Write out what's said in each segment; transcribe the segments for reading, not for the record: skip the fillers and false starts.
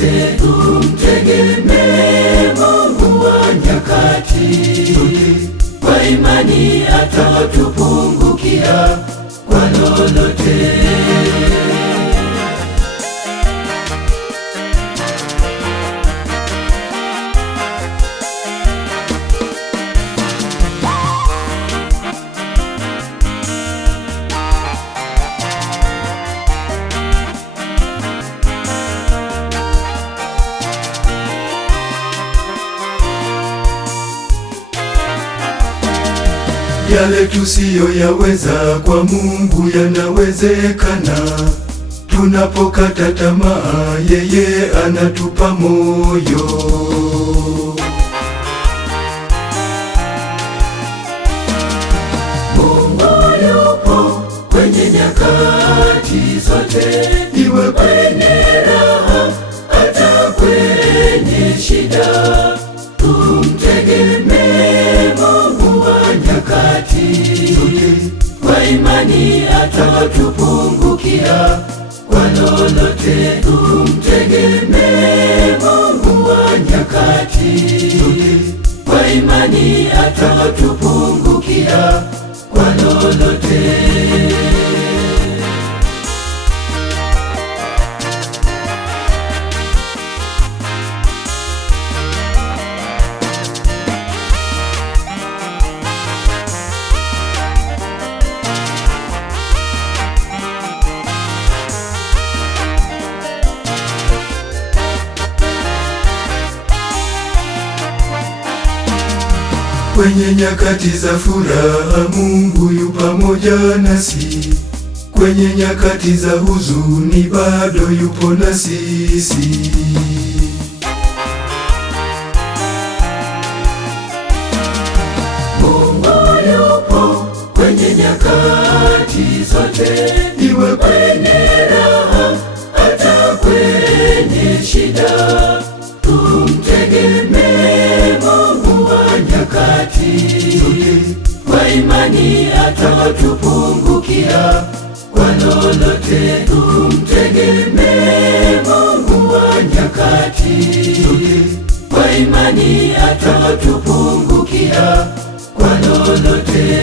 lolote, tumtegemee Mungu wa nyakati. Kwa imani atatupungukia kwa lolote. Yale tusiyoyaweza kwa Mungu yanawezekana. Tunapokata tamaa, yeye anatupa moyo. Mungu yupo kwenye nyakati zote, iwe kwenye raha hata kwenye shida. Tumtegemee Mungu wa nyakati. Kwa imani atatupungukia kwa lolote. Tumtegemee Mungu wa nyakati. Kwa imani atatupungukia kwa lolote. Kwenye nyakati za furaha Mungu yu pamoja nasi. Kwenye nyakati za huzuni bado yupo na sisi. Mungu yupo kwenye nyakati zote, iwe kwenye raha hata kwenye shida. Tumtegemee Mungu wa nyakati. Kwa imani atatupungukia kwa lolote. Tumtegemee Mungu wa nyakati. Kwa imani atatupungukia kwa lolote.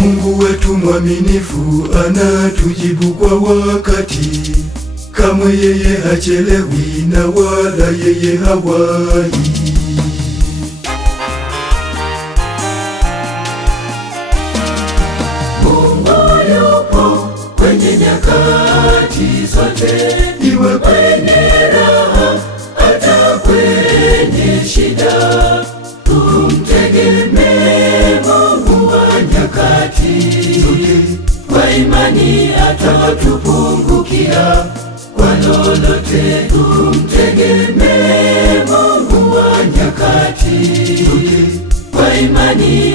Mungu wetu mwaminifu anatujibu kwa wakati. Kamwe yeye hachelewi na wala yeye hawai. Mungu yupo kwenye nyakati zote, iwe kwenye raha hata kwenye shida. Tumtegemee Mungu wa nyakati. Kwa imani atatupungukia kwa lolote. Tumtegemee Mungu wa nyakati. Kwa imani